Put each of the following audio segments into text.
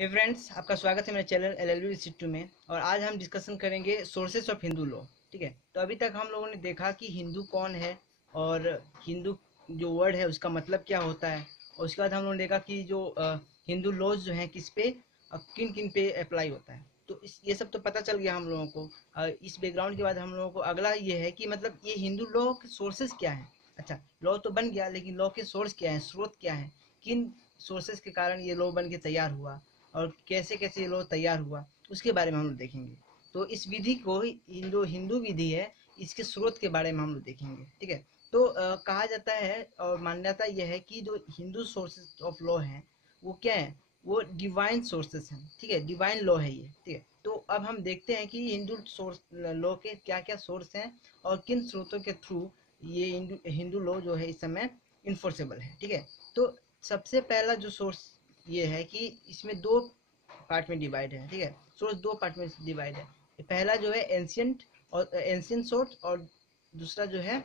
हे friends, आपका स्वागत है मेरे चैनल एलएलबी सिट्टू में। और आज हम डिस्कशन करेंगे सोर्सेस ऑफ हिंदू लॉ। ठीक है, तो अभी तक हम लोगों ने देखा कि हिंदू कौन है और हिंदू जो वर्ड है उसका मतलब क्या होता है। और उसके बाद हम लोगों ने देखा कि जो हिंदू लॉज जो हैं किस पे किन किन पे अप्लाई होता है। तो ये सब तो पता चल गया हम लोगों को। इस बैकग्राउंड के बाद हम लोगों को अगला ये है कि मतलब ये हिंदू लॉ के सोर्सेज क्या हैं। अच्छा, लॉ तो बन गया, लेकिन लॉ के सोर्स क्या हैं, स्रोत क्या हैं, किन सोर्सेज के कारण ये लॉ बन के तैयार हुआ और कैसे कैसे ये लॉ तैयार हुआ, उसके बारे में हम लोग देखेंगे। तो इस विधि को जो हिंदू विधि है इसके स्रोत के बारे में हम लोग देखेंगे। ठीक है, तो कहा जाता है और मान्यता यह है कि जो हिंदू सोर्सेज ऑफ लॉ हैं वो क्या है, वो डिवाइन सोर्सेस हैं। ठीक है, डिवाइन लॉ है ये। ठीक है, तो अब हम देखते हैं कि हिंदू सोर्स लॉ के क्या क्या सोर्स हैं और किन स्रोतों के थ्रू ये हिंदू लॉ जो है इस समय इन्फोर्सेबल है। ठीक है, तो सबसे पहला जो सोर्स ये है कि इसमें दो पार्ट में डिवाइड है। ठीक है, सोर्स दो पार्ट में डिवाइड है। पहला जो है एंशियंट सोर्स और दूसरा जो है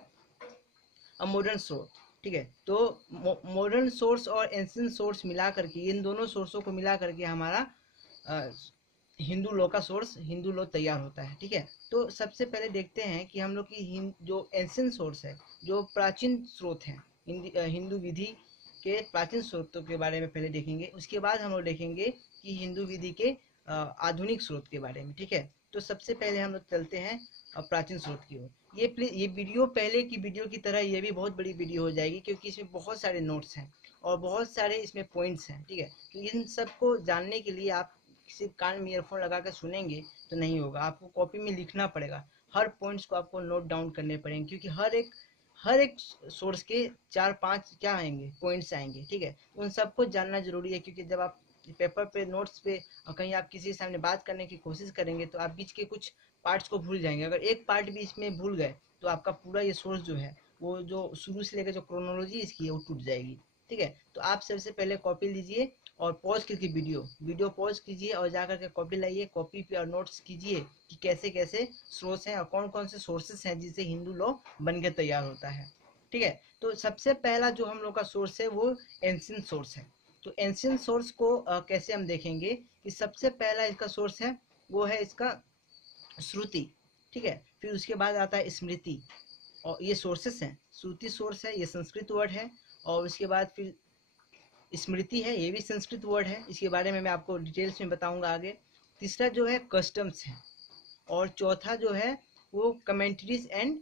मॉडर्न सोर्स। ठीक है, तो मॉडर्न सोर्स और एंशियंट सोर्स मिला करके, इन दोनों सोर्सों को मिला करके हमारा अ, हिंदू लॉ का सोर्स, हिंदू लॉ तैयार होता है। ठीक है, तो सबसे पहले देखते हैं कि हम लोग की जो एंशियंट सोर्स है, जो प्राचीन स्रोत हैं हिंदू विधि के प्राचीन स्रोतों के बारे में पहले देखेंगे। उसके बाद हम लोग देखेंगे कि हिंदू विधि के आधुनिक स्रोत के बारे में। ठीक है, तो सबसे पहले हम लोग चलते हैं प्राचीन स्रोत की ओर। ये वीडियो पहले की वीडियो की तरह ये भी बहुत बड़ी वीडियो हो जाएगी, क्योंकि इसमें बहुत सारे नोट्स हैं और बहुत सारे इसमें पॉइंट्स हैं। ठीक है, तो इन सबको जानने के लिए आप सिर्फ कान में ईयरफोन लगा कर सुनेंगे तो नहीं होगा, आपको कॉपी में लिखना पड़ेगा। हर पॉइंट्स को आपको नोट डाउन करने पड़ेंगे, क्योंकि हर एक सोर्स के 4-5 क्या आएंगे, पॉइंट्स आएंगे। ठीक है, उन सबको जानना जरूरी है, क्योंकि जब आप पेपर पे, नोट्स पे और कहीं आप किसी के सामने बात करने की कोशिश करेंगे तो आप बीच के कुछ पार्ट्स को भूल जाएंगे। अगर एक पार्ट भी इसमें भूल गए तो आपका पूरा ये सोर्स जो है, वो जो शुरू से लेकर जो क्रोनोलॉजी इसकी है वो टूट जाएगी। ठीक है, तो आप सबसे पहले कॉपी लीजिए और पॉज करके वीडियो पॉज कीजिए और जाकर के कॉपी लाइए, कॉपी पे और नोट्स कीजिए कि कैसे कैसे सोर्स हैं और कौन कौन से सोर्सेस हैं जिससे हिंदू लॉ बन के तैयार होता है। ठीक है, तो सबसे पहला जो हम लोग का सोर्स है वो एंशिएंट सोर्स है। तो एंशिएंट सोर्स को कैसे हम देखेंगे कि सबसे पहला इसका सोर्स है वो है इसका श्रुति। ठीक है, फिर उसके बाद आता है स्मृति, और ये सोर्सेस हैं। श्रुति सोर्स है, ये संस्कृत वर्ड है। और उसके बाद फिर स्मृति है, ये भी संस्कृत वर्ड है, इसके बारे में मैं आपको डिटेल्स में बताऊंगा आगे। तीसरा जो है कस्टम्स है, और चौथा जो है वो कमेंट्रीज एंड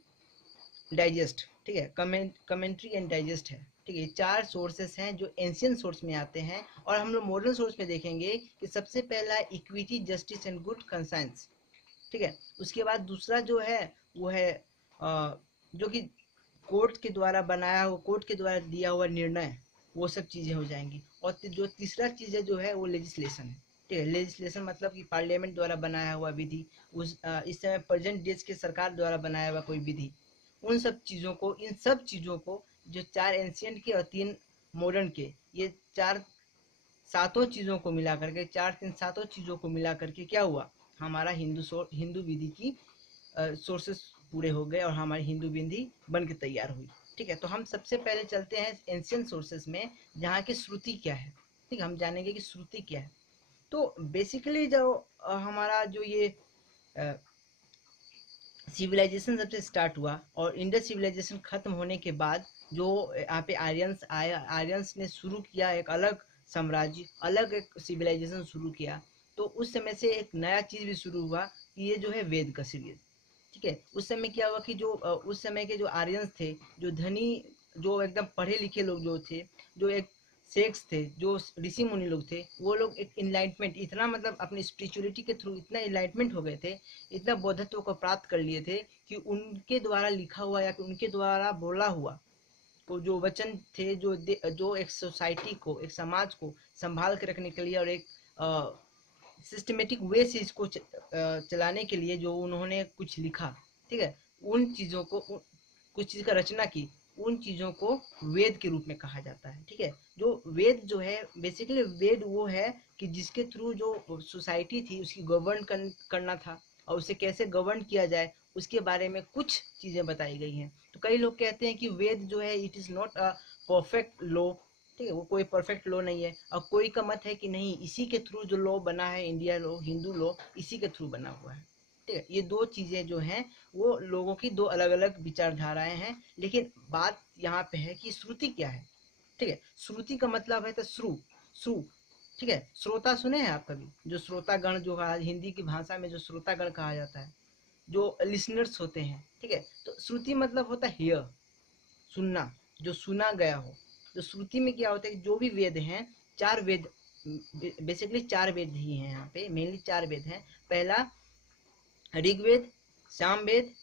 डाइजेस्ट। ठीक है, कमेंट्री एंड डाइजेस्ट है। ठीक है, चार सोर्सेस हैं जो एंशियंट सोर्स में आते हैं। और हम लोग मॉडर्न सोर्स में देखेंगे कि सबसे पहला है equity, justice and good conscience. ठीक है, उसके बाद दूसरा जो है वो है जो कि कोर्ट के द्वारा बनाया हुआ, कोर्ट के द्वारा दिया हुआ निर्णय, वो सब चीज़ें हो जाएंगी। और जो तीसरा चीज़ है जो है वो लेजिस्लेशन है। ठीक है, लेजिस्लेशन मतलब कि पार्लियामेंट द्वारा बनाया हुआ विधि, इस समय प्रेजेंट देश के सरकार द्वारा बनाया हुआ कोई विधि। इन सब चीज़ों को जो चार एंशियंट के और तीन मॉडर्न के, ये चार सातों चीज़ों को मिला करके, चार तीन सातों चीज़ों को मिला करके क्या हुआ, हमारा हिंदू विधि की सोर्सेस पूरे हो गए और हमारी हिंदू विधि बन के तैयार हुई। ठीक है, तो हम सबसे पहले चलते हैं एंशियंट सोर्सेस में, जहाँ की श्रुति क्या है। ठीक है, हम जानेंगे कि श्रुति क्या है। तो बेसिकली जो हमारा जो ये सिविलाइजेशन जब से स्टार्ट हुआ और इंडस सिविलाइजेशन खत्म होने के बाद जो यहाँ पे आर्यंस आया, आर्यंस ने शुरू किया एक अलग साम्राज्य, अलग एक सिविलाइजेशन शुरू किया। तो उस समय से एक नया चीज भी शुरू हुआ कि ये जो है वेद का सीरीज। ठीक है, उस समय क्या हुआ कि जो उस समय के जो आर्यंस थे, जो धनी, जो एकदम पढ़े लिखे लोग जो थे, जो एक सेक्स थे, जो ऋषि मुनि लोग थे, वो लोग एक इनलाइटमेंट, इतना मतलब अपनी स्पिरिचुअलिटी के थ्रू इतना इनलाइटमेंट हो गए थे, इतना बौद्धत्व को प्राप्त कर लिए थे कि उनके द्वारा लिखा हुआ या फिर उनके द्वारा बोला हुआ को जो वचन थे, जो एक सोसाइटी को, एक समाज को संभाल के रखने के लिए और एक सिस्टमेटिक वे से इसको चलाने के लिए जो उन्होंने कुछ लिखा। ठीक है, उन चीज़ों को कुछ चीज़ का रचना की, उन चीज़ों को वेद के रूप में कहा जाता है। ठीक है, जो वेद जो है, बेसिकली वेद वो है कि जिसके थ्रू जो सोसाइटी थी उसकी करना था, और उसे कैसे गवर्न किया जाए उसके बारे में कुछ चीज़ें बताई गई हैं। तो कई लोग कहते हैं कि वेद जो है it is not a perfect law, ठीक है, वो कोई परफेक्ट लॉ नहीं है। और कोई का मत है कि नहीं, इसी के थ्रू जो लॉ बना है, इंडिया लॉ, हिंदू लॉ, इसी के थ्रू बना हुआ है। ठीक है, ये दो चीजें जो हैं वो लोगों की दो अलग अलग विचारधाराएं हैं। लेकिन बात यहाँ पे है कि श्रुति क्या है। ठीक है, श्रुति का मतलब है तो श्रु, श्रु। ठीक है, श्रोता सुने हैं आप कभी? जो श्रोतागण, जो हिंदी की भाषा में जो श्रोतागण कहा जाता है, जो लिसनर्स होते हैं। ठीक है, तो श्रुति मतलब होता है हियर, सुनना, जो सुना गया हो। तो श्रुति में क्या होता है कि जो भी वेद हैं, चार वेद, बेसिकली चार वेद ही हैं यहाँ पे, मेनली चार वेद हैं। पहला ऋग्वेद, सामवेद,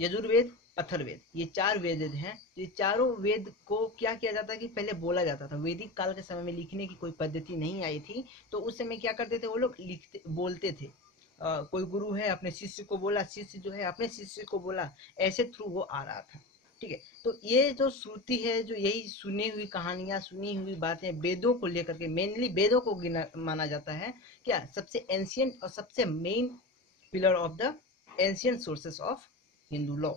यजुर्वेद, अथर्ववेद, ये चार वेद हैं। तो ये चारों वेद को क्या किया जाता है कि पहले बोला जाता था। वैदिक काल के समय में लिखने की कोई पद्धति नहीं आई थी, तो उस समय क्या करते थे वो लोग, लिखते बोलते थे। कोई गुरु है अपने शिष्य को बोला, शिष्य जो है अपने शिष्य को बोला, ऐसे थ्रू वो आ रहा था। ठीक है, तो ये जो श्रुति है, जो यही सुनी हुई कहानियां, सुनी हुई बातें, वेदों को लेकर के, मेनली वेदों को माना जाता है क्या, सबसे एंशियंट और सबसे main pillar of the ancient sources of Hindu law.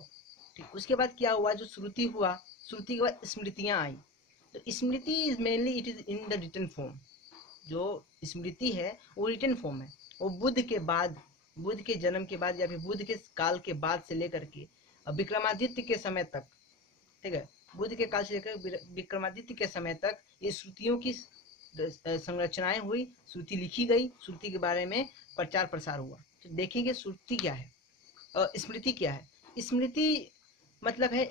ठीक, उसके बाद क्या हुआ, जो श्रुति हुआ, श्रुति के बाद स्मृतियां आई। तो smriti is mainly it is in the written form. जो स्मृति है वो रिटन फॉर्म है। वो बुद्ध के बाद, बुद्ध के जन्म के बाद, या फिर बुद्ध के काल के बाद से लेकर के विक्रमादित्य के समय तक। ठीक है, बुद्ध के काल से लेकर विक्रमादित्य के समय तक ये श्रुतियों की संरचनाएं हुई, श्रुति लिखी गई, श्रुति के बारे में प्रचार प्रसार हुआ। तो देखेंगे श्रुति क्या है, स्मृति क्या है। स्मृति मतलब है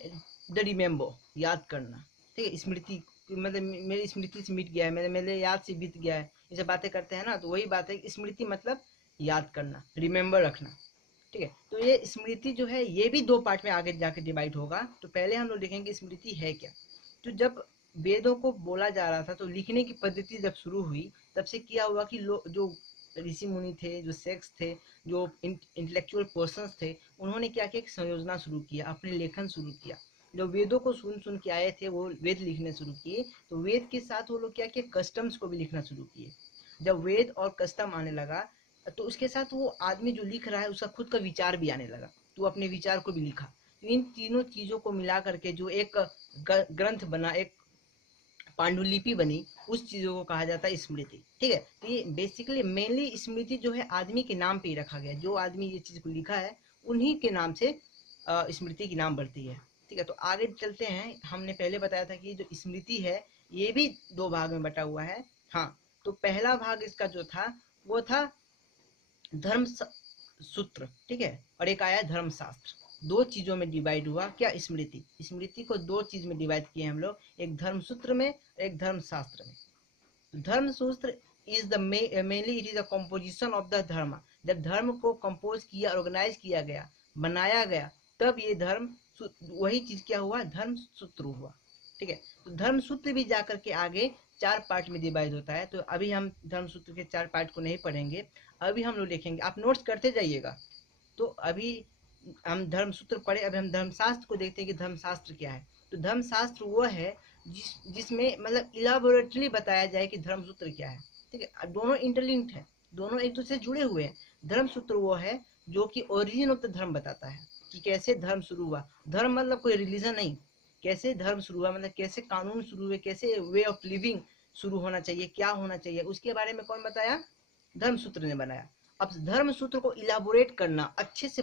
द रिमेम्बर, याद करना। ठीक है, स्मृति मतलब मेरी स्मृति से मिट गया है, मेरे याद से बीत गया है, ये सब बातें करते हैं ना, तो वही बात है। स्मृति मतलब याद करना, रिमेम्बर रखना। ठीक है, तो ये स्मृति जो है ये भी दो पार्ट में आगे जाके डिवाइड होगा। तो पहले हम लोग देखेंगे स्मृति है क्या। तो जब वेदों को बोला जा रहा था, तो लिखने की पद्धति जब शुरू हुई, तब से क्या हुआ कि जो ऋषि मुनि थे, जो सेक्स थे, जो इंटेलेक्चुअल पर्सन्स थे, उन्होंने क्या किया, संयोजना शुरू किया, अपने लेखन शुरू किया। जो वेदों को सुन सुन के आए थे वो वेद लिखने शुरू किए। तो वेद के साथ वो लोग क्या किए, कस्टम्स को भी लिखना शुरू किए। जब वेद और कस्टम आने लगा, तो उसके साथ वो आदमी जो लिख रहा है उसका खुद का विचार भी आने लगा, तो अपने विचार को भी लिखा। तो इन तीनों चीजों को मिला करके जो एक ग्रंथ बना, एक पांडुलिपि बनी, उस चीजों को कहा जाता है स्मृति। ठीक है, तो ये बेसिकली मेनली स्मृति जो है आदमी के नाम पे ही रखा गया, जो आदमी ये चीज को लिखा है उन्हीं के नाम से स्मृति की नाम बढ़ती है। ठीक है, तो आगे चलते हैं। हमने पहले बताया था कि जो स्मृति है ये भी दो भाग में बटा हुआ है। हाँ, तो पहला भाग इसका जो था वो था धर्म सूत्र। ठीक है, और एक आया धर्मशास्त्र। दो चीजों में डिवाइड हुआ क्या, स्मृति। स्मृति को दो चीज में डिवाइड किए हम लोग, एक धर्म सूत्र में, एक धर्म शास्त्र में। धर्म सूत्र is the mainly it is a composition of the धर्म। जब धर्म को कंपोज किया, ऑर्गेनाइज किया गया, बनाया गया, तब ये धर्म, वही चीज क्या हुआ, धर्म सूत्र हुआ। ठीक है, तो धर्म सूत्र भी जाकर के आगे चार पार्ट में डिवाइड होता है। तो अभी हम धर्म सूत्र के चार पार्ट को नहीं पढ़ेंगे, अभी हम लोग देखेंगे, आप नोट्स करते जाइएगा। तो अभी हम धर्म सूत्र पढ़े, अभी हम धर्मशास्त्र को देखते हैं कि धर्मशास्त्र क्या है। तो धर्मशास्त्र वो है जिसमें मतलब इलाबोरेटली बताया जाए कि धर्म सूत्र क्या है। ठीक है, दोनों इंटरलिंक्ड है, दोनों एक दूसरे से जुड़े हुए हैं। धर्म सूत्र वो है जो कि ओरिजिन ऑफ द धर्म बताता है कि कैसे धर्म शुरू हुआ। धर्म मतलब कोई रिलीजन नहीं, कैसे धर्म शुरू हुआ, मतलब कैसे कानून शुरू हुए, कैसे वे ऑफ लिविंग शुरू होना चाहिए, क्या होना चाहिए, उसके बारे में कौन बताया, धर्म सूत्र ने बनाया। अब धर्म सूत्र को इलाबोरेट करना, अच्छे से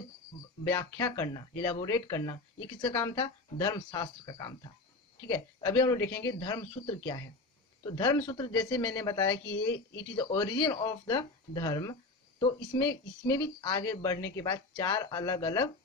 व्याख्या करना, इलाबोरेट करना, ये किसका काम था, धर्म शास्त्र का काम था। ठीक है, अभी हम लोग देखेंगे धर्म सूत्र क्या है। तो धर्म सूत्र जैसे मैंने बताया कि ये it is origin of the धर्म। तो इसमें भी आगे बढ़ने के बाद चार अलग अलग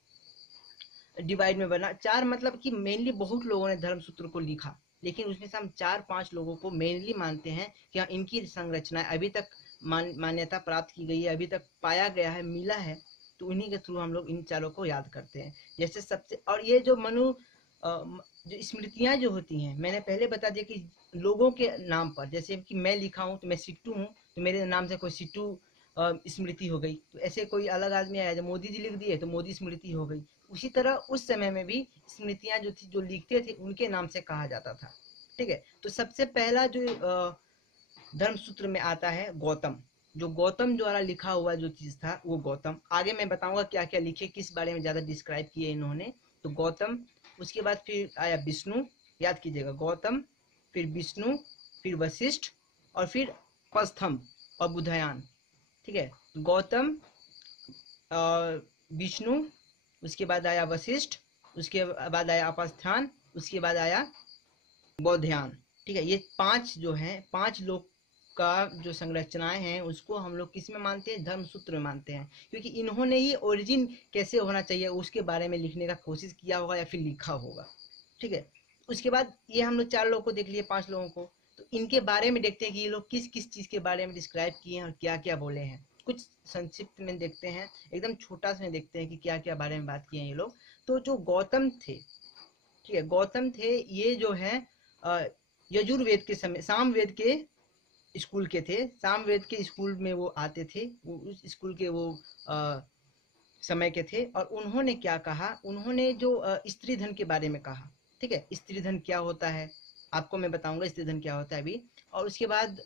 डिवाइड में बना। चार मतलब कि मेनली बहुत लोगों ने धर्म सूत्र को लिखा, लेकिन उसमें से हम चार पांच लोगों को मेनली मानते हैं कि इनकी संरचना अभी तक मान्यता प्राप्त की गई है, अभी तक पाया गया है, मिला है। तो उन्हीं के थ्रू हम लोग इन चारों को याद करते हैं। जैसे सबसे, और ये जो जो स्मृतियां जो होती हैं, मैंने पहले बता दिया कि लोगों के नाम पर, जैसे कि मैं लिखा हूँ तो मैं सिट्टू हूँ, तो मेरे नाम से कोई सिट्टू स्मृति हो गई। तो ऐसे कोई अलग आदमी आया, जब मोदी जी लिख दिए तो मोदी स्मृति हो गई। उसी तरह उस समय में भी स्मृतियां जो थी, जो लिखते थे, उनके नाम से कहा जाता था। ठीक है, तो सबसे पहला जो धर्म सूत्र में आता है गौतम। जो गौतम द्वारा लिखा हुआ जो चीज था वो गौतम। आगे मैं बताऊंगा क्या क्या लिखे, किस बारे में ज्यादा डिस्क्राइब किए इन्होंने। तो गौतम, उसके बाद फिर आया विष्णु, याद कीजिएगा, गौतम, फिर विष्णु, फिर वशिष्ठ और फिर अपस्थम और बुधयान। ठीक है, गौतम, विष्णु, उसके बाद आया वशिष्ठ, उसके बाद आया अपस्थान, उसके बाद आया बौद्धयान। ठीक है, ये 5 जो हैं, 5 लोग का जो संरचनाएं हैं उसको हम लोग किस में मानते हैं, धर्मसूत्र में मानते हैं, क्योंकि इन्होंने ही ओरिजिन कैसे होना चाहिए उसके बारे में लिखने का कोशिश किया होगा या फिर लिखा होगा। ठीक है, उसके बाद ये हम लोग 4 लोगों को देख लिए, 5 लोगों को, तो इनके बारे में देखते हैं कि ये लोग किस किस चीज़ के बारे में डिस्क्राइब किए हैं और क्या क्या बोले हैं। कुछ संक्षिप्त में देखते हैं, एकदम छोटा सा देखते हैं कि क्या क्या बारे में बात किए हैं ये लोग। तो जो गौतम थे, ठीक है, गौतम थे, ये जो है यजुर्वेद के समय, सामवेद के स्कूल के थे, सामवेद के स्कूल में वो आते थे, वो उस स्कूल के वो समय के थे। और उन्होंने क्या कहा, उन्होंने जो स्त्री धन के बारे में कहा। ठीक है, स्त्री धन क्या होता है आपको मैं बताऊंगा, स्त्री धन क्या होता है अभी। और उसके बाद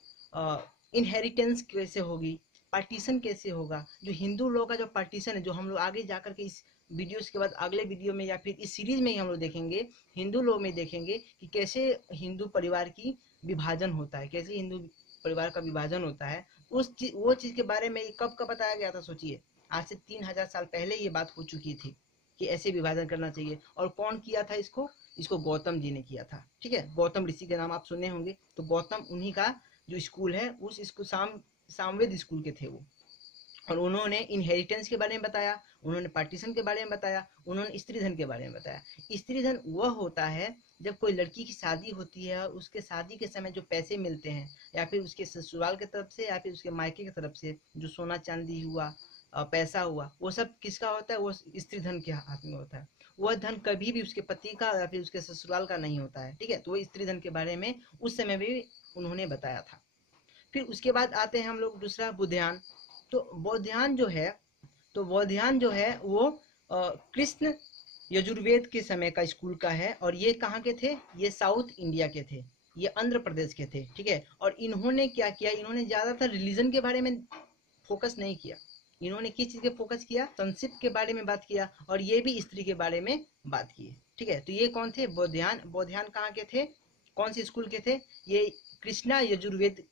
इनहेरिटेंस कैसे होगी, पार्टीशन कैसे होगा, जो हिंदू लोगों का जो पार्टीशन है, जो हम लोग आगे जाकर के इस वीडियोस के बाद अगले वीडियो में या फिर इस सीरीज में ही हम लोग देखेंगे, हिंदू लोग में देखेंगे कि कैसे हिंदू परिवार की विभाजन होता है, कैसे हिंदू परिवार का विभाजन होता है। वो चीज़ के बारे में कब का बताया गया था, सोचिए, आज से 3000 साल पहले ये बात हो चुकी थी कि ऐसे विभाजन करना चाहिए। और कौन किया था इसको, इसको गौतम जी ने किया था। ठीक है, गौतम ऋषि के नाम आप सुने होंगे, तो गौतम उन्हीं का जो स्कूल है, उस स्कूल सामवेद स्कूल के थे वो। और उन्होंने इनहेरिटेंस के बारे में बताया, उन्होंने पार्टीशन के बारे में बताया, उन्होंने स्त्री धन के बारे में बताया। स्त्री धन वह होता है जब कोई लड़की की शादी होती है, उसके शादी के समय जो पैसे मिलते हैं, या फिर उसके ससुराल की तरफ से या फिर उसके मायके की तरफ से जो सोना चांदी हुआ, पैसा हुआ, वो सब किसका होता है, वो स्त्री धन के हाथ में होता है। वह धन कभी भी उसके पति का या फिर उसके ससुराल का नहीं होता है। ठीक है, तो वो स्त्री धन के बारे में उस समय भी उन्होंने बताया था। फिर उसके बाद आते हैं हम लोग दूसरा, बुधयान। तो बौद्धयान जो है, तो बौद्धयान जो है वो कृष्ण यजुर्वेद के समय का स्कूल का है। और ये कहाँ के थे, ये साउथ इंडिया के थे, ये आंध्र प्रदेश के थे। ठीक है, और इन्होंने क्या किया, इन्होंने ज्यादातर रिलीजन के बारे में फोकस नहीं किया, इन्होंने किस चीज के फोकस किया, संक्षिप्त के बारे में बात किया, और ये भी स्त्री के बारे में बात की। ठीक है, तो ये कौन थे, बौद्धयान। बौद्धयान कहाँ के थे, कौन से स्कूल के थे, ये कृष्णा यजुर्वेद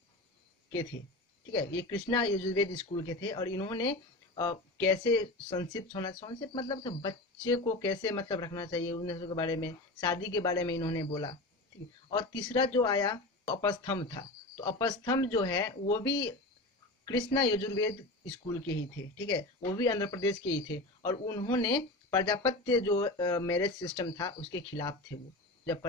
के थे। ठीक है, ये कृष्णा यजुर्वेद स्कूल के थे। और इन्होंने कैसे संक्षिप्त होना, संक्षिप्त मतलब तो बच्चे को कैसे मतलब रखना चाहिए, उन के बारे में, शादी के बारे में इन्होंने बोला। ठीक है, और तीसरा जो आया अपस्थम था। तो अपस्थम जो है वो भी कृष्णा यजुर्वेद स्कूल के ही थे। ठीक है, वो भी आंध्र प्रदेश के ही थे। और उन्होंने प्रजापत्य जो मैरिज सिस्टम था उसके खिलाफ थे। वो जब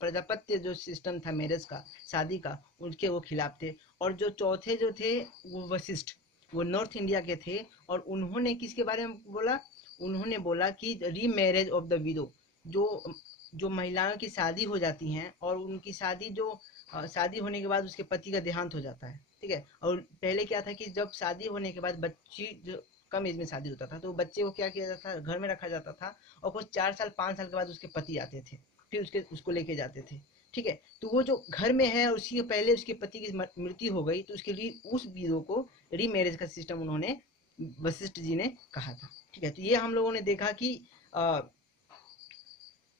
प्रजापत्य जो सिस्टम था मैरिज का, शादी का, उनके वो खिलाफ थे। और जो चौथे जो थे वो वशिष्ठ, वो नॉर्थ इंडिया के थे। और उन्होंने किसके बारे में बोला, उन्होंने बोला कि री मैरिज ऑफ द विडो, जो जो महिलाओं की शादी हो जाती हैं और उनकी शादी जो शादी होने के बाद उसके पति का देहांत हो जाता है। ठीक है, और पहले क्या था कि जब शादी होने के बाद बच्ची जो कम एज में शादी होता था, तो बच्चे को क्या किया जाता था, घर में रखा जाता था। और कुछ 4 साल 5 साल के बाद उसके पति आते थे, फिर उसको लेके जाते थे। ठीक है, तो वो जो घर में है और उसके पहले उसके पति की मृत्यु हो गई, तो उसके लिए उस विडो को रीमैरिज का सिस्टम उन्होंने, वशिष्ठ जी ने कहा था। ठीक है, तो ये हम लोगों ने देखा कि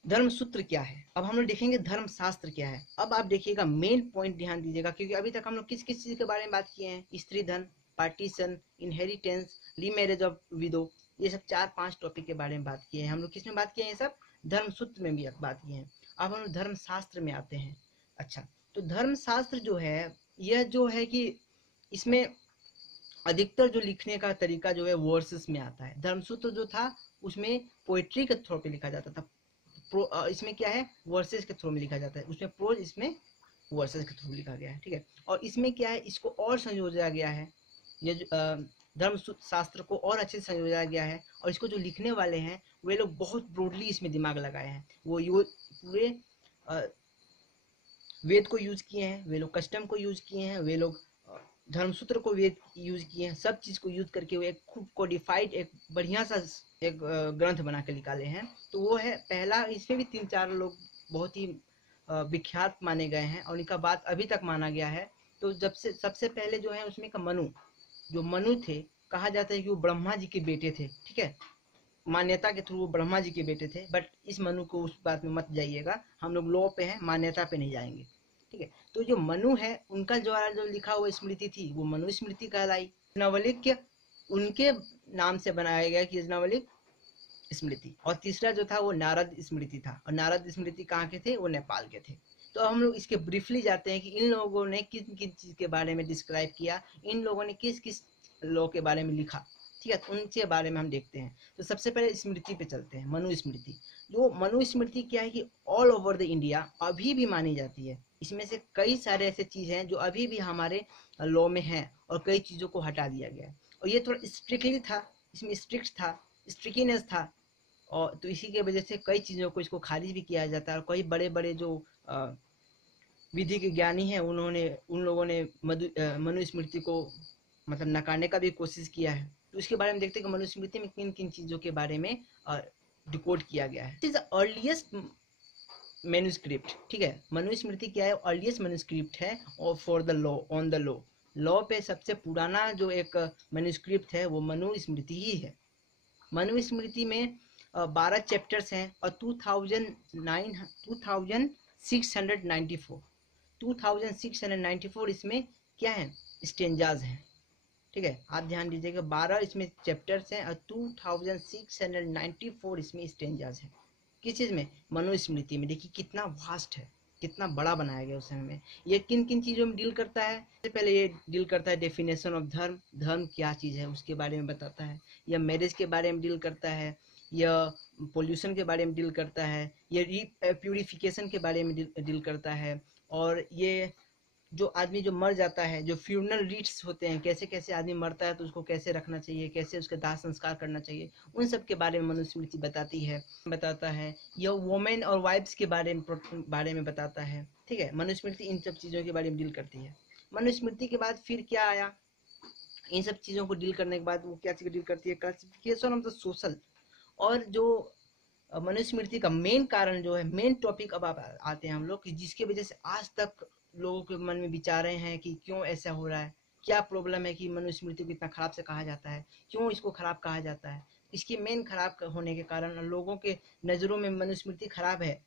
धर्म सूत्र क्या है। अब हम लोग देखेंगे धर्म शास्त्र क्या है। अब आप देखिएगा, मेन पॉइंट ध्यान दीजिएगा, क्योंकि अभी तक हम लोग किस किस चीज के बारे में बात किए हैं, स्त्री धन, partition, inheritance, remarriage of window, ये सब 4-5 टॉपिक के बारे में बात किए हैं हम लोग। किस में बात किए हैं, ये सब धर्म सूत्र में भी बात किए हैं। अब हम लोग धर्म शास्त्र में आते हैं। अच्छा, तो धर्म शास्त्र जो है, यह जो है कि इसमें अधिकतर जो लिखने का तरीका जो है वर्सेस में आता है। धर्मसूत्र जो था उसमें पोएट्री के थ्रू पे लिखा जाता था, इसमें क्या है, वर्सेस के थ्रू में लिखा जाता है, उसमें प्रोज, इसमें वर्सेस के थ्रू लिखा गया है। ठीक है, और इसमें क्या है, इसको और संयोजा गया है, ये धर्म शास्त्र को और अच्छे से संयोजा गया है। और इसको जो लिखने वाले हैं वे लोग बहुत ब्रॉडली इसमें दिमाग लगाए हैं। वो पूरे वेद को यूज किए हैं, वे लोग कस्टम को यूज किए हैं, वे लोग धर्मसूत्र को वेद यूज किए हैं, सब चीज को यूज करके वो एक खूब कोडिफाइड एक बढ़िया सा एक ग्रंथ बना के निकाले हैं। तो वो है पहला, इसमें भी 3-4 लोग बहुत ही विख्यात माने गए हैं और इनका बात अभी तक माना गया है। तो जब से सबसे पहले जो है उसमें का मनु, जो मनु थे, कहा जाता है कि वो ब्रह्मा जी के बेटे थे। ठीक है, मान्यता के थ्रू वो ब्रह्मा जी के बेटे थे। बट इस मनु को उस बात में मत जाइएगा, हम लोग लॉ पे हैं, मान्यता पे नहीं जाएंगे। ठीक है। तो जो मनु है उनका जो लिखा हुआ स्मृति थी वो मनु स्मृति कहलाई। यज्ञवल्क्य उनके नाम से बनाया गया कि यज्ञवल्क्य स्मृति। और तीसरा जो था वो नारद स्मृति था, और नारद स्मृति कहाँ के थे, वो नेपाल के थे। तो हम लोग इसके ब्रीफली जाते हैं कि इन लोगों ने किन किन चीज के बारे में डिस्क्राइब किया, इन लोगों ने किस किस लॉ के बारे में लिखा, ठीक है। तो उनके बारे में हम देखते हैं। तो सबसे पहले स्मृति पे चलते हैं, मनु स्मृति। जो मनु स्मृति क्या है कि ऑल ओवर द इंडिया अभी भी मानी जाती है। इसमें से कई सारे ऐसे चीज हैं जो अभी भी हमारे लॉ में हैं, और कई चीजों को हटा दिया गया है। और ये थोड़ा स्ट्रिक्टली था, इसमें स्ट्रिक्ट था, स्ट्रिकीनेस था, और तो इसी के वजह से कई चीज़ों को इसको खारिज भी किया जाता है। और कई बड़े बड़े जो विधि के ज्ञानी हैं उन लोगों ने मनुस्मृति को मतलब नकारने का भी कोशिश किया है। तो इसके बारे में देखते हैं कि मनुस्मृति में किन किन चीज़ों के बारे में डिकोड किया गया है। इट इज अर्लीस्ट मैन्युस्क्रिप्ट, ठीक है। मनुस्मृति क्या है, अर्लीस्ट मैन्युस्क्रिप्ट है और for the law, on the law पे सबसे पुराना जो एक मैन्युस्क्रिप्ट है वो मनुस्मृति ही है। मनुस्मृति में 12 चैप्टर्स हैं और 2694 इसमें क्या है, स्टेंजाज हैं, ठीक है। आप ध्यान दीजिएगा, 12 इसमें चैप्टर्स हैं और 2694 इसमें स्टेंजाज हैं। किस चीज़ में, मनुस्मृति में। देखिए कितना वास्ट है, कितना बड़ा बनाया गया उस समय में। ये किन किन चीज़ों में डील करता है, सबसे पहले ये डील करता है डेफिनेशन ऑफ धर्म, धर्म क्या चीज़ है उसके बारे में बताता है। या मैरिज के बारे में डील करता है, या पोल्यूशन के बारे में डील करता है, या प्यूरिफिकेशन के बारे में डील करता है। और ये जो आदमी जो मर जाता है, जो फ्यूनरल रीट्स होते हैं, कैसे कैसे आदमी मरता है तो उसको कैसे रखना चाहिए, कैसे उसका दाह संस्कार करना चाहिए, उन सब के बारे में मनुस्मृति बताता है। यह वोमेन और वाइफ्स के बारे में बताता है, ठीक है। मनुस्मृति इन सब चीज़ों के बारे में डील करती है। मनुस्मृति के बाद फिर क्या आया, इन सब चीज़ों को डील करने के बाद वो क्या चीज़ डील करती है, क्लासिफिकेशन ऑफ द सोशल। और जो मनुस्मृति का मेन कारण जो है, मेन टॉपिक अब आते हैं हम लोग कि जिसकी वजह से आज तक लोगों के मन में विचार रहे हैं कि क्यों ऐसा हो रहा है, क्या प्रॉब्लम है कि मनुस्मृति को इतना खराब से कहा जाता है, क्यों इसको खराब कहा जाता है। इसके मेन खराब होने के कारण, लोगों के नज़रों में मनुस्मृति खराब है,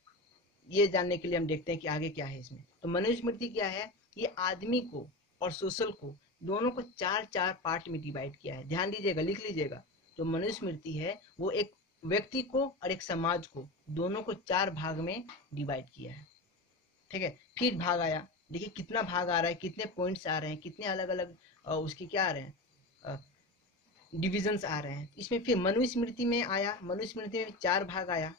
ये जानने के लिए हम देखते हैं कि आगे क्या है इसमें। तो मनुस्मृति क्या है, ये आदमी को और सोशल को दोनों को 4 पार्ट में डिवाइड किया है। ध्यान दीजिएगा, लिख लीजिएगा। जो मनुस्मृति है वो एक व्यक्ति को और एक समाज को, दोनों को 4 भाग में डिवाइड किया है, ठीक है। फिर भाग आया, देखिए कितना भाग आ रहा है, कितने पॉइंट्स आ रहे हैं, कितने अलग अलग उसके क्या आ रहे हैं, डिविजन्स आ रहे हैं। इसमें फिर मनुस्मृति में आया, मनुस्मृति में 4 भाग आया,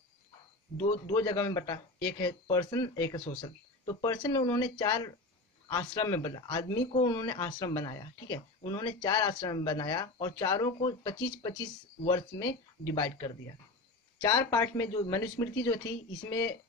दो जगह में बटा, एक है पर्सन, एक है सोशल। तो पर्सन में उन्होंने 4 आश्रम में बना, आदमी को उन्होंने आश्रम बनाया, ठीक है। उन्होंने 4 आश्रम बनाया और चारों को 25-25 वर्ष में डिवाइड कर दिया। 4 पार्ट में जो मनुस्मृति जो थी, इसमें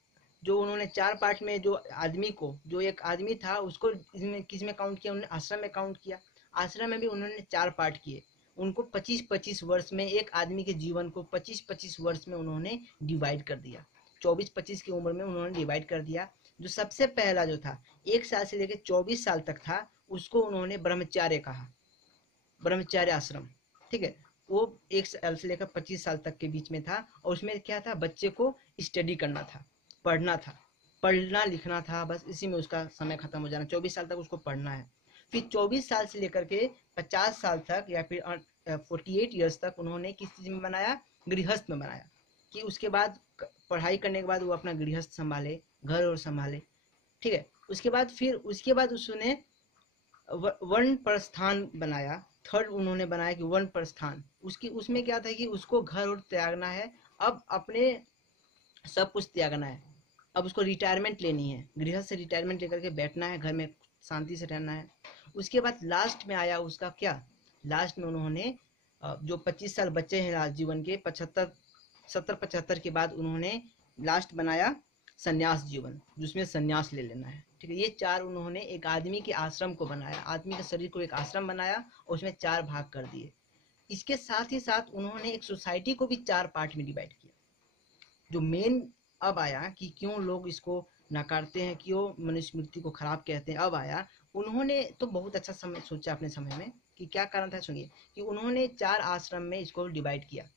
जो उन्होंने 4 पार्ट में जो आदमी को, जो एक आदमी था उसको इसमें किस में काउंट किया, उन्होंने आश्रम में काउंट किया। आश्रम में भी उन्होंने 4 पार्ट किए, उनको 25-25 वर्ष में, एक आदमी के जीवन को 25-25 वर्ष में उन्होंने डिवाइड कर दिया। 24-25 की उम्र में उन्होंने डिवाइड कर दिया। जो सबसे पहला जो था 1 साल से लेकर 24 साल तक था, उसको उन्होंने ब्रह्मचार्य कहा, ब्रह्मचार्य आश्रम, ठीक है। वो 1 साल से लेकर 25 साल तक के बीच में था, और उसमें क्या था, बच्चे को स्टडी करना था, पढ़ना लिखना था, बस इसी में उसका समय खत्म हो जाना। 24 साल तक उसको पढ़ना है। फिर 24 साल से लेकर के 50 साल तक या फिर 48 ईयर्स तक उन्होंने किस चीज में बनाया, गृहस्थ में बनाया, कि उसके बाद पढ़ाई करने के बाद वो अपना गृहस्थ संभाले, घर और संभाले, ठीक है। उसके बाद उसने वर्ण प्रस्थान बनाया। थर्ड उन्होंने बनाया कि वर्ण प्रस्थान, उसमें क्या था कि उसको घर और त्यागना है, अब अपने सब कुछ त्यागना है, अब उसको रिटायरमेंट लेनी है, गृहस्थ से रिटायरमेंट लेकर के बैठना है, घर में शांति से रहना है। उसके बाद लास्ट में आया उसका क्या, लास्ट में उन्होंने जो 25 साल बच्चे हैं लास्ट जीवन के, 75 के बाद उन्होंने लास्ट बनाया संन्यास जीवन, जिसमें संन्यास ले लेना है, ठीक है। ये 4 उन्होंने एक आदमी के आश्रम को बनाया, आदमी के शरीर को एक आश्रम बनाया और उसमें 4 भाग कर दिए। इसके साथ ही साथ उन्होंने एक सोसाइटी को भी 4 पार्ट में डिवाइड किया। जो मेन अब आया कि क्यों लोग इसको नकारते हैं, क्यों मनुस्मृति को खराब कहते हैं, अब आया उन्होंने तो बहुत अच्छा समय सोचा अपने समय में कि क्या कारण था, सुनिए। कि उन्होंने 4 आश्रम में इसको डिवाइड किया,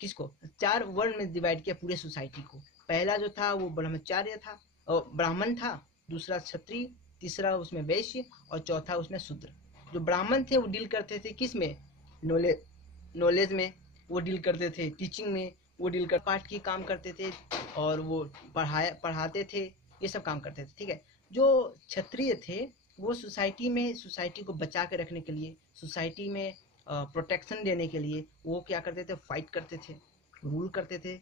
किसको, 4 वर्ण में डिवाइड किया पूरे सोसाइटी को। पहला जो था वो ब्रह्मचार्य था, और ब्राह्मण था, दूसरा क्षत्रिय, तीसरा उसमें वैश्य और चौथा उसमें शूद्र। जो ब्राह्मण थे वो डील करते थे किस में, नॉलेज नॉलेज में वो डील करते थे, टीचिंग में वो डील कर पाठ की काम करते थे और वो पढ़ाते थे, ये सब काम करते थे। ठीक है, जो क्षत्रिय थे वो सोसाइटी को बचा के रखने के लिए, सोसाइटी में प्रोटेक्शन देने के लिए वो क्या करते थे, फाइट करते थे, रूल करते थे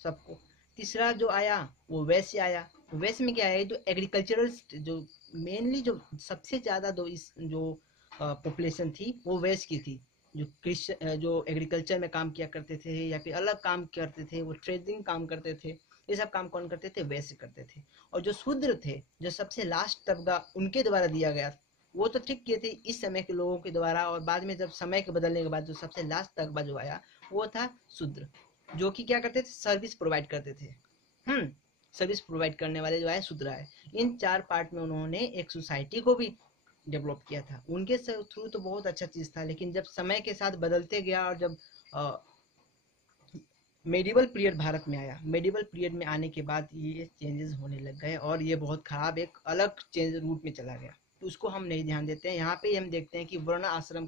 सबको। तीसरा जो आया वो वैश्य आया। वैश्य में क्या है, जो एग्रीकल्चरल, जो मेनली जो सबसे ज़्यादा जो पॉपुलेशन थी वो वैश्य की थी। जो एग्रीकल्चर में काम किया करते थे या फिर अलग काम करते थे, वो ट्रेडिंग काम करते थे, ये सब काम कौन करते थे, वैश्य करते थे। और जो शूद्र थे, जो सबसे लास्ट तबका उनके द्वारा दिया गया, वो तो ठीक किए थे इस समय के लोगों के द्वारा, और बाद में जब समय के बदलने के बाद जो सबसे लास्ट तबका जो आया वो था शूद्र, जो कि क्या करते थे, सर्विस प्रोवाइड करते थे। सर्विस प्रोवाइड करने वाले जो है शूद्र है। इन चार पार्ट में उन्होंने एक सोसाइटी को भी डेवलप किया था। उनके थ्रू तो बहुत अच्छा चीज था, लेकिन जब समय के साथ बदलते गया और जब मेडिवल पीरियड भारत में आया, मेडिवल पीरियड में आने के बाद ये चेंजेस होने लग गए और ये बहुत खराब एक अलग चेंज रूट में चला गया। तो उसको हम नहीं ध्यान देते हैं। यहाँ पे हम देखते हैं कि वर्ण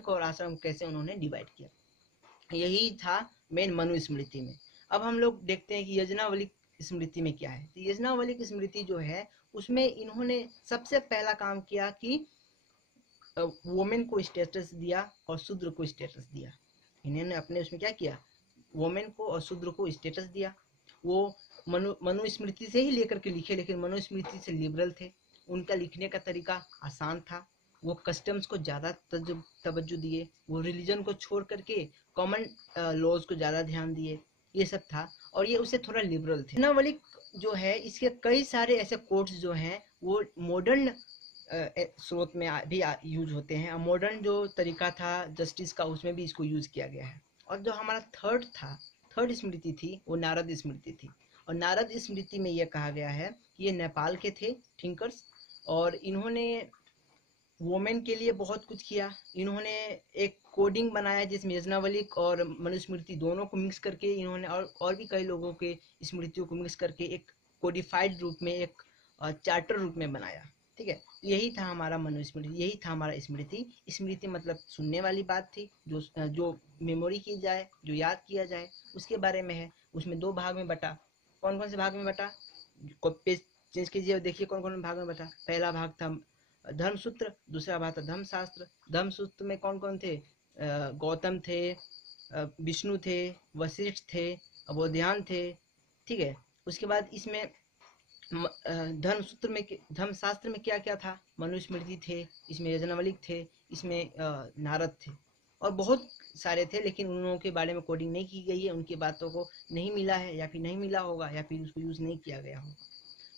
को और आश्रम कैसे उन्होंने डिवाइड किया। यही था मेन मनुस्मृति में। अब हम लोग देखते हैं कि यज्ञवल्क्य स्मृति में क्या है। तो यज्ञवल्क्य स्मृति जो है उसमें इन्होंने सबसे पहला काम किया कि वोमेन को स्टेटस दिया और शूद्र को स्टेटस दिया। इन्होंने अपने उसमें क्या किया, वोमेन को और शूद्र को स्टेटस दिया। वो मनुस्मृति से ही लेकर के लिखे, लेकिन मनुस्मृति से लिबरल थे। उनका लिखने का तरीका आसान था। वो कस्टम्स को ज़्यादा तवज्जो दिए, वो रिलीजन को छोड़ करके कॉमन लॉज को ज़्यादा ध्यान दिए, ये सब था। और ये उससे थोड़ा लिबरल थे। यज्ञवल्क्य जो है इसके कई सारे ऐसे कोट्स जो हैं वो मॉडर्न स्रोत में भी यूज होते हैं। मॉडर्न जो तरीका था जस्टिस का उसमें भी इसको यूज किया गया है। और जो हमारा थर्ड स्मृति थी वो नारद स्मृति थी। और नारद स्मृति में यह कहा गया है कि ये नेपाल के थे थिंकर्स, और इन्होंने वोमेन के लिए बहुत कुछ किया। इन्होंने एक कोडिंग बनाया जिसमें यज्ञवल्क्य और मनुस्मृति दोनों को मिक्स करके इन्होंने और भी कई लोगों के स्मृतियों को मिक्स करके एक कोडिफाइड रूप में, एक चार्टर रूप में बनाया। ठीक है, यही था हमारा मनुस्मृति, यही था हमारा स्मृति। स्मृति मतलब सुनने वाली बात थी, जो मेमोरी की जाए, जो याद किया जाए, उसके बारे में है। उसमें दो भाग में बटा। कौन कौन से भाग में बटा, पेज चेंज कीजिए और देखिए कौन कौन भाग में बटा। पहला भाग था धर्मसूत्र, दूसरा भाग था धर्मशास्त्र। धर्मसूत्र में कौन कौन थे, गौतम थे, विष्णु थे, वशिष्ठ थे, बोधायन थे। ठीक है, उसके बाद इसमें धर्मसूत्र में, धर्मशास्त्र में क्या क्या था, मनुस्मृति थे, इसमें यज्ञवल्क्य थे, इसमें नारद थे, और बहुत सारे थे, लेकिन उन लोगों के बारे में कोडिंग नहीं की गई है। उनकी बातों को नहीं मिला है, या फिर नहीं मिला होगा, या फिर उसको यूज नहीं किया गया होगा।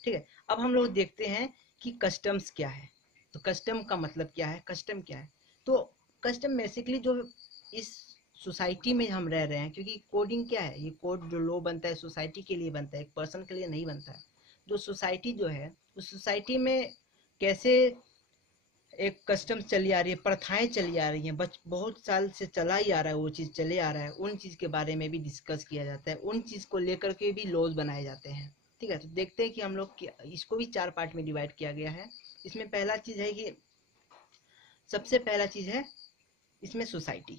ठीक है, अब हम लोग देखते हैं कि कस्टम्स क्या है। तो कस्टम का मतलब क्या है, कस्टम क्या है। तो कस्टम बेसिकली जो इस सोसाइटी में हम रह रहे हैं, क्योंकि कोडिंग क्या है, ये कोड जो लॉ बनता है सोसाइटी के लिए बनता है, एक पर्सन के लिए नहीं बनता है। जो सोसाइटी जो है उस सोसाइटी में कैसे एक कस्टम्स चली आ रही है, प्रथाएं चली आ रही हैं, बहुत साल से चला ही आ रहा है, वो चीज़ चले आ रहा है, उन चीज़ के बारे में भी डिस्कस किया जाता है, उन चीज़ को लेकर के भी लॉज बनाए जाते हैं। ठीक है, तो देखते हैं कि हम लोग इसको भी चार पार्ट में डिवाइड किया गया है। इसमें पहला चीज़ है कि सबसे पहला चीज़ है इसमें सोसाइटी।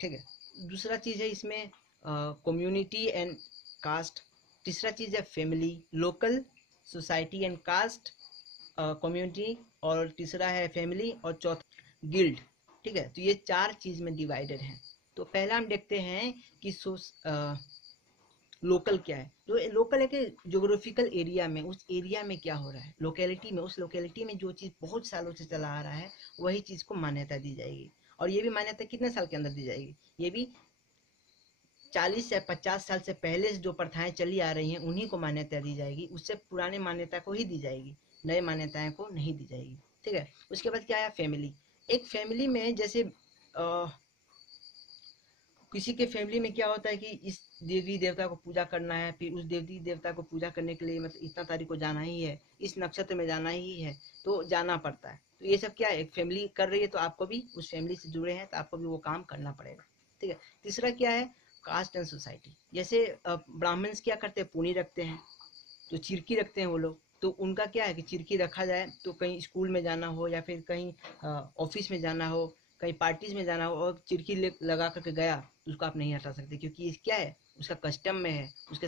ठीक है, दूसरा चीज़ है इसमें कम्युनिटी एंड कास्ट। तीसरा चीज़ है family, local, society and caste, community, और तीसरा है फैमिली, और चौथा गिल्ड। ठीक है, तो ये चार चीज़ में डिवाइडेड है। तो पहला हम देखते हैं कि लोकल क्या है। जो लोकल है कि जोग्राफिकल एरिया में, उस एरिया में क्या हो रहा है, लोकेलिटी में, उस लोकेलिटी में जो चीज़ बहुत सालों से चला आ रहा है वही चीज़ को मान्यता दी जाएगी। और ये भी मान्यता कितने साल के अंदर दी जाएगी, ये भी 40 से 50 साल से पहले जो प्रथाएं चली आ रही हैं उन्हीं को मान्यता दी जाएगी। उससे पुराने मान्यता को ही दी जाएगी, नए मान्यताएं को नहीं दी जाएगी। ठीक है, उसके बाद क्या है फैमिली। एक फैमिली में जैसे किसी के फैमिली में क्या होता है कि इस देवी देवता को पूजा करना है, फिर उस देवी देवता को पूजा करने के लिए मतलब इतना तारीख को जाना ही है, इस नक्षत्र में जाना ही है, तो जाना पड़ता है। तो ये सब क्या है, एक फैमिली कर रही है तो आपको भी उस फैमिली से जुड़े हैं तो आपको भी वो काम करना पड़ेगा। ठीक है, तीसरा क्या है, कास्ट एंड सोसाइटी। जैसे ब्राह्मण्स क्या करते हैं, पुनी रखते हैं, जो चिरकी रखते हैं वो लोग, तो उनका क्या है कि चिरकी रखा जाए, तो कहीं स्कूल में जाना हो या फिर कहीं ऑफिस में जाना हो, कहीं पार्टीज में जाना हो और चिरकी लगा करके गया तो उसको आप नहीं हटा सकते, क्योंकि ये क्या है, उसका कस्टम में है, उसके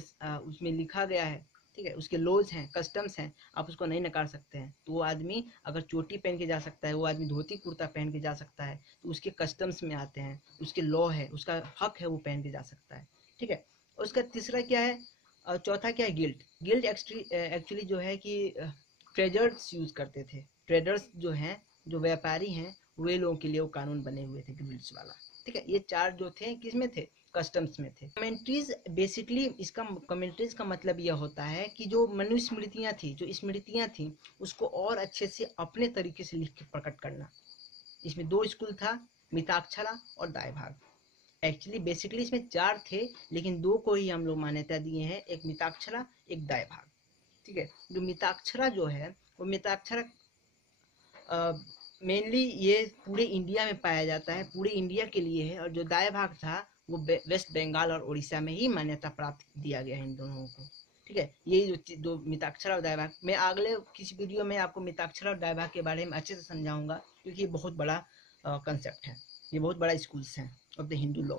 उसमें लिखा गया है, ठीक है, उसके लॉज हैं, कस्टम्स हैं, आप उसको नहीं नकार सकते हैं। तो वो आदमी अगर चोटी पहन के जा सकता है, वो आदमी धोती कुर्ता पहन के जा सकता है, तो उसके कस्टम्स में आते हैं, उसके लॉ है, उसका हक है, वो पहन के जा सकता है, ठीक है। और उसका तीसरा क्या है, चौथा क्या है, गिल्ट। गिल्ट एक्चुअली जो है कि ट्रेडर्स यूज करते थे, ट्रेडर्स जो हैं, जो व्यापारी हैं, वे लोगों के लिए वो कानून बने हुए थे गिल्ड्स वाला, ठीक है। ये चार जो थे किसमें थे, कस्टम्स में थे। कमेंट्रीज बेसिकली, इसका कमेंट्रीज का मतलब यह होता है कि जो मनुस्मृतियां थी, जो स्मृतियां थी, उसको और अच्छे से अपने तरीके से लिख के प्रकट करना। इसमें दो स्कूल था, मिताक्षरा और दायभाग। एक्चुअली बेसिकली इसमें चार थे, लेकिन दो को ही हम लोग मान्यता दिए हैं, एक मिताक्षरा, एक दायभाग, ठीक है। जो मिताक्षरा जो है, वो मिताक्षरा मेनली ये पूरे इंडिया में पाया जाता है, पूरे इंडिया के लिए है। और जो दाया भाग था वो वेस्ट बंगाल और उड़ीसा में ही मान्यता प्राप्त दिया गया है इन दोनों को, ठीक है। यही जो दो मिताक्षरा और दाया भाग, मैं अगले किसी वीडियो में आपको मिताक्षरा और दाया भाग के बारे में अच्छे से समझाऊंगा, क्योंकि ये बहुत बड़ा कंसेप्ट है, ये बहुत बड़ा स्कूल्स हैं ऑफ द हिंदू लॉ।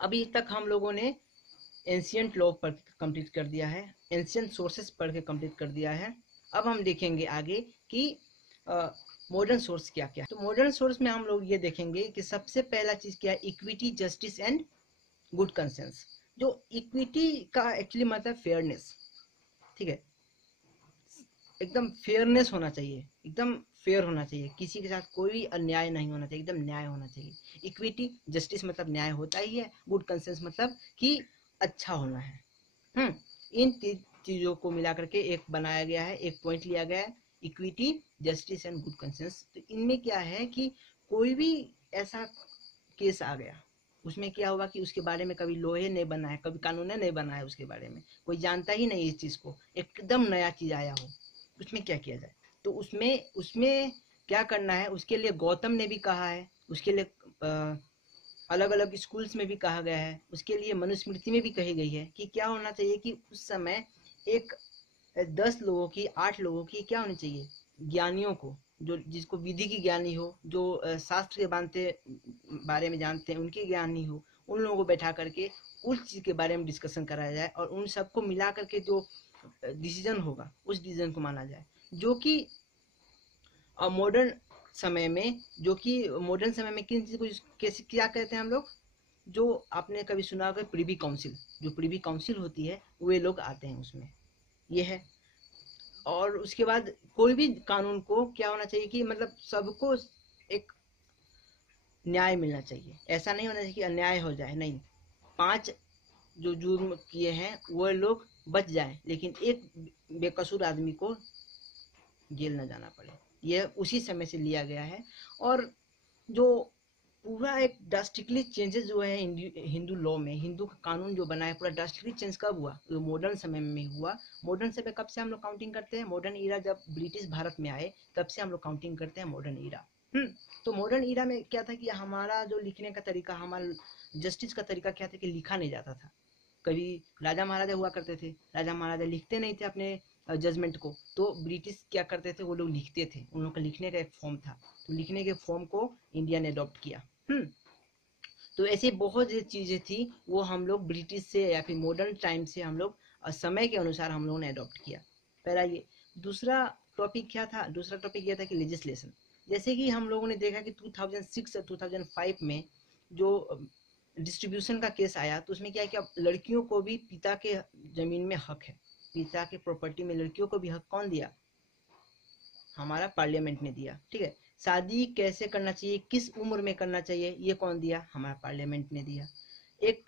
अभी तक हम लोगों ने एंशियंट लॉ पर कंप्लीट कर दिया है, एंशियंट सोर्सेस पढ़ के कंप्लीट कर दिया है। अब हम देखेंगे आगे कि मॉडर्न सोर्स क्या क्या। तो मॉडर्न सोर्स में हम लोग ये देखेंगे कि सबसे पहला चीज क्या है, equity, justice and good conscience. जो इक्विटी का एक्चुअली मतलब फेयरनेस, ठीक है, एकदम फेयरनेस होना चाहिए, एकदम फेयर होना चाहिए, किसी के साथ कोई अन्याय नहीं होना चाहिए, एकदम न्याय होना चाहिए। इक्विटी, जस्टिस मतलब न्याय होता ही है, गुड कंसेंस मतलब कि अच्छा होना है। इन चीजों को मिला करके एक बनाया गया है, एक पॉइंट लिया गया है, equity, justice and good conscience. तो इनमें क्या है कि कोई भी ऐसा केस आ गया, उसमें क्या होगा कि उसके बारे में कभी लोहे नहीं बना है, कभी कानून नहीं बना है, उसके बारे में कोई जानता ही नहीं इस चीज को, एकदम नया चीज आया हो, उसमें क्या किया जाए। तो उसमें उसमें क्या करना है, उसके लिए गौतम ने भी कहा है, उसके लिए अलग अलग स्कूल्स में भी कहा गया है, उसके लिए मनुस्मृति में भी कही गई है कि क्या होना चाहिए कि उस समय एक 10 लोगों की, 8 लोगों की क्या होनी चाहिए, ज्ञानियों को, जो जिसको विधि की ज्ञानी हो, जो शास्त्र के बारे में जानते हैं, उनके ज्ञानी हो, उन लोगों को बैठा करके उस चीज के बारे में डिस्कशन कराया जाए, और उन सबको मिला करके जो डिसीजन होगा उस डिसीजन को माना जाए। जो कि मॉडर्न समय में, जो कि मॉडर्न समय में किन चीज को कैसे क्या कहते हैं हम लोग, जो आपने कभी सुना होगा प्रिवी काउंसिल, जो प्रिवी काउंसिल होती है वे लोग आते हैं उसमें, ये है। और उसके बाद कोई भी कानून को क्या होना चाहिए कि मतलब सबको एक न्याय मिलना चाहिए, ऐसा नहीं होना चाहिए कि अन्याय हो जाए, नहीं। 5 जो जुर्म किए हैं वो लोग बच जाए, लेकिन एक बेकसूर आदमी को जेल न जाना पड़े, यह उसी समय से लिया गया है। और जो पूरा एक ड्रास्टिकली चेंजेस जो है हिंदू लॉ में, हिंदू का कानून जो बना है पूरा ड्रास्टिकली चेंज कब हुआ, जो मॉडर्न समय में हुआ। मॉडर्न समय कब से हम लोग काउंटिंग करते हैं, मॉडर्न ईरा जब ब्रिटिश भारत में आए तब से हम लोग काउंटिंग करते हैं मॉडर्न ईरा। तो मॉडर्न ईरा में क्या था कि हमारा जो लिखने का तरीका, हमारा जस्टिस का तरीका क्या था कि लिखा नहीं जाता था। कभी राजा महाराजा हुआ करते थे, राजा महाराजा लिखते नहीं थे अपने जजमेंट को, तो ब्रिटिश क्या करते थे, वो लोग लिखते थे, उन लोग का लिखने का एक फॉर्म था, तो लिखने के फॉर्म को इंडिया ने अडॉप्ट किया। तो ऐसी बहुत सी चीजें थी, वो हम लोग ब्रिटिश से या फिर मॉडर्न टाइम से हम लोग समय के अनुसार हम लोगों ने अडॉप्ट किया। पहला ये। दूसरा टॉपिक क्या था, दूसरा टॉपिक ये था कि लेजिस्लेशन। जैसे कि हम लोगों ने देखा कि 2006 और 2005 में जो डिस्ट्रीब्यूशन का केस आया, तो उसमें क्या है कि लड़कियों को भी पिता के जमीन में हक है, पिता के प्रॉपर्टी में लड़कियों को भी हक कौन दिया, हमारा पार्लियामेंट ने दिया, ठीक है। शादी कैसे करना चाहिए, किस उम्र में करना चाहिए, ये कौन दिया, हमारा पार्लियामेंट ने दिया। एक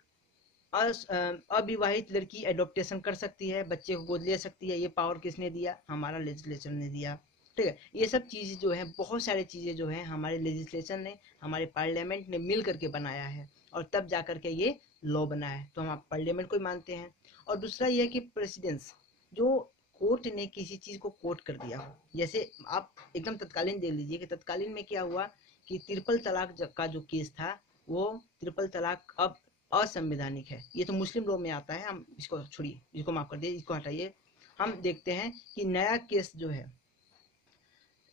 अविवाहित लड़की एडॉप्टेशन कर सकती है, बच्चे को गोद ले सकती है, ये पावर किसने दिया, हमारा लेजिस्लेशन ने दिया, ठीक है। ये सब चीज़ जो है, बहुत सारी चीज़ें जो है हमारे लेजिस्लेशन ने, हमारे पार्लियामेंट ने मिल करके बनाया है, और तब जा करके ये लॉ बना है, तो हम पार्लियामेंट को ही मानते हैं। और दूसरा ये है कि प्रेसिडेंस, जो कोर्ट ने किसी चीज को कोर्ट कर दिया हो, जैसे आप एकदम तत्कालीन देख लीजिए कि तत्कालीन में क्या हुआ कि ट्रिपल तलाक का जो केस था, वो ट्रिपल तलाक अब असंवैधानिक है, ये तो मुस्लिम लॉ में आता है, हम इसको छोड़िए, इसको माफ कर दिए, इसको हटाइए। हम देखते हैं कि नया केस जो है,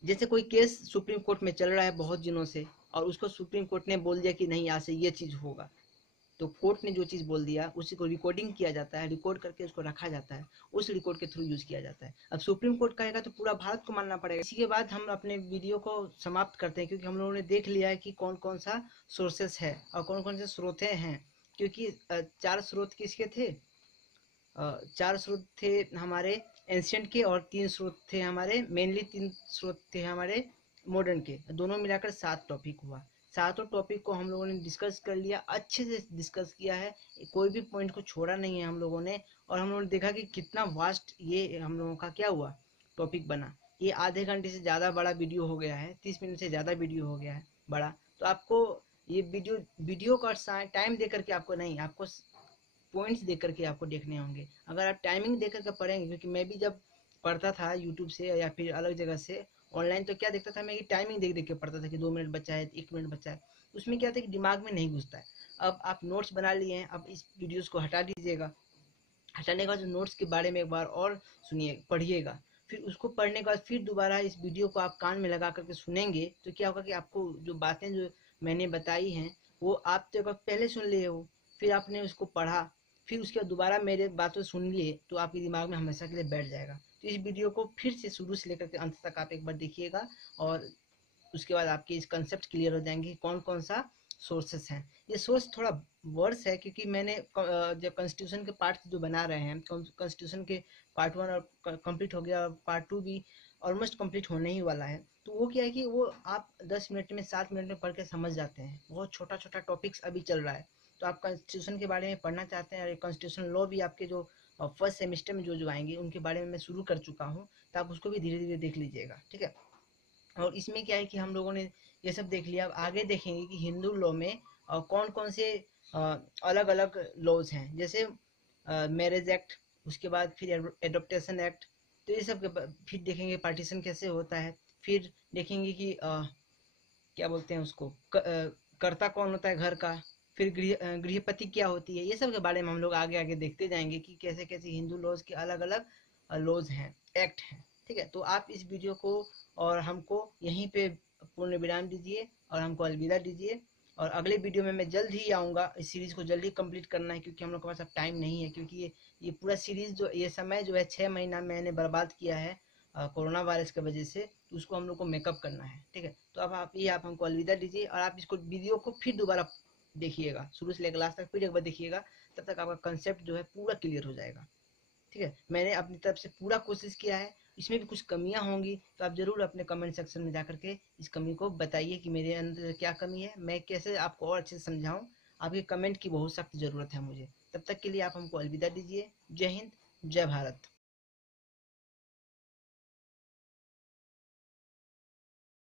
जैसे कोई केस सुप्रीम कोर्ट में चल रहा है बहुत दिनों से, और उसको सुप्रीम कोर्ट ने बोल दिया कि नहीं यहाँ से ये चीज़ होगा, तो कोर्ट ने जो चीज़ बोल दिया उसी को रिकॉर्डिंग किया जाता है, रिकॉर्ड करके उसको रखा जाता है, उस रिकॉर्ड के थ्रू यूज किया जाता है। अब सुप्रीम कोर्ट कहेगा तो पूरा भारत को मानना पड़ेगा। इसी के बाद हम अपने वीडियो को समाप्त करते हैं, क्योंकि हम लोगों ने देख लिया है कि कौन कौन सा सोर्सेस है और कौन कौन से स्रोतें हैं। क्योंकि चार स्रोत किसके थे? चार स्रोत थे हमारे एंशियंट के, और तीन स्रोत थे हमारे, मेनली तीन स्रोत थे हमारे मॉडर्न के। दोनों मिलाकर 7 टॉपिक हुआ। सातों टॉपिक को हम लोगों ने डिस्कस कर लिया, अच्छे से डिस्कस किया है, कोई भी पॉइंट को छोड़ा नहीं है हम लोगों ने। और हम लोगों ने देखा कि कितना वास्ट ये हम लोगों का क्या हुआ, टॉपिक बना। ये आधे घंटे से ज़्यादा बड़ा वीडियो हो गया है, 30 मिनट से ज़्यादा वीडियो हो गया है बड़ा। तो आपको ये वीडियो का टाइम दे करके आपको नहीं, आपको पॉइंट्स देख करके आपको देखने होंगे। अगर आप टाइमिंग देख करके पढ़ेंगे, क्योंकि मैं भी जब पढ़ता था यूट्यूब से या फिर अलग जगह से ऑनलाइन, तो क्या देखता था मैं, कि टाइमिंग देख देख के पढ़ता था कि 2 मिनट बचा है, 1 मिनट बचा है। उसमें क्या था कि दिमाग में नहीं घुसता है। अब आप नोट्स बना लिए हैं, अब इस वीडियोस को हटा दीजिएगा। हटाने के बाद नोट्स के बारे में एक बार और सुनिए, पढ़िएगा। फिर उसको पढ़ने के बाद फिर दोबारा इस वीडियो को आप कान में लगा करके सुनेंगे, तो क्या होगा कि आपको जो बातें जो मैंने बताई हैं वो आप तो एक बार पहले सुन लिए हो, फिर आपने उसको पढ़ा, फिर उसके बाद दोबारा मेरे बातों सुन लिए, तो आपके दिमाग में हमेशा के लिए बैठ जाएगा। तो इस वीडियो को फिर से शुरू से लेकर के अंत तक आप एक बार देखिएगा, और उसके बाद आपके इस कंसेप्ट क्लियर हो जाएंगे कौन कौन सा सोर्सेस हैं। ये सोर्स थोड़ा वर्स है, क्योंकि मैंने जब कॉन्स्टिट्यूशन के पार्ट जो बना रहे हैं, कॉन्स्टिट्यूशन के पार्ट 1 और कंप्लीट हो गया, पार्ट 2 भी ऑलमोस्ट कंप्लीट होने ही वाला है। तो वो क्या है कि वो आप 10 मिनट में 7 मिनट में पढ़ के समझ जाते हैं। बहुत छोटा छोटा टॉपिक्स अभी चल रहा है। तो आप कॉन्स्टिट्यूशन के बारे में पढ़ना चाहते हैं, और कॉन्स्टिट्यूशन लॉ भी आपके जो फर्स्ट सेमेस्टर में जो आएंगे उनके बारे में मैं शुरू कर चुका हूँ, तो आप उसको भी धीरे धीरे देख लीजिएगा, ठीक है। और इसमें क्या है कि हम लोगों ने ये सब देख लिया। अब आगे देखेंगे कि हिंदू लॉ में कौन कौन से अलग अलग लॉज हैं, जैसे मैरिज एक्ट, उसके बाद फिर एडॉप्टेशन एक्ट। तो ये सब फिर देखेंगे पार्टीशन कैसे होता है। फिर देखेंगे कि क्या बोलते हैं उसको, कर्ता कौन होता है घर का। फिर गृहपति क्या होती है। ये सब के बारे में हम लोग आगे आगे देखते जाएंगे कि कैसे कैसे हिंदू लॉज के अलग अलग लॉज हैं, एक्ट हैं, ठीक है। तो आप इस वीडियो को और हमको यहीं पे पूर्ण विराम दीजिए और हमको अलविदा दीजिए। और अगले वीडियो में मैं जल्द ही आऊँगा। इस सीरीज़ को जल्दी कंप्लीट करना है, क्योंकि हम लोग के पास अब टाइम नहीं है, क्योंकि ये पूरा सीरीज़ जो ये समय जो है 6 महीना मैंने बर्बाद किया है कोरोना वायरस की वजह से, तो उसको हम लोग को मेकअप करना है, ठीक है। तो अब आप हमको अलविदा दीजिए, और आप इसको वीडियो को फिर दोबारा देखिएगा, शुरू से लेकर लास्ट तक फिर एक बार देखिएगा। तब तक आपका कंसेप्ट जो है पूरा क्लियर हो जाएगा, ठीक है। मैंने अपनी तरफ से पूरा कोशिश किया है। इसमें भी कुछ कमियां होंगी, तो आप ज़रूर अपने कमेंट सेक्शन में जाकर के इस कमी को बताइए कि मेरे अंदर क्या कमी है, मैं कैसे आपको और अच्छे से समझाऊं। आपके कमेंट की बहुत सख्त ज़रूरत है मुझे। तब तक के लिए आप हमको अलविदा दीजिए। जय हिंद, जय भारत।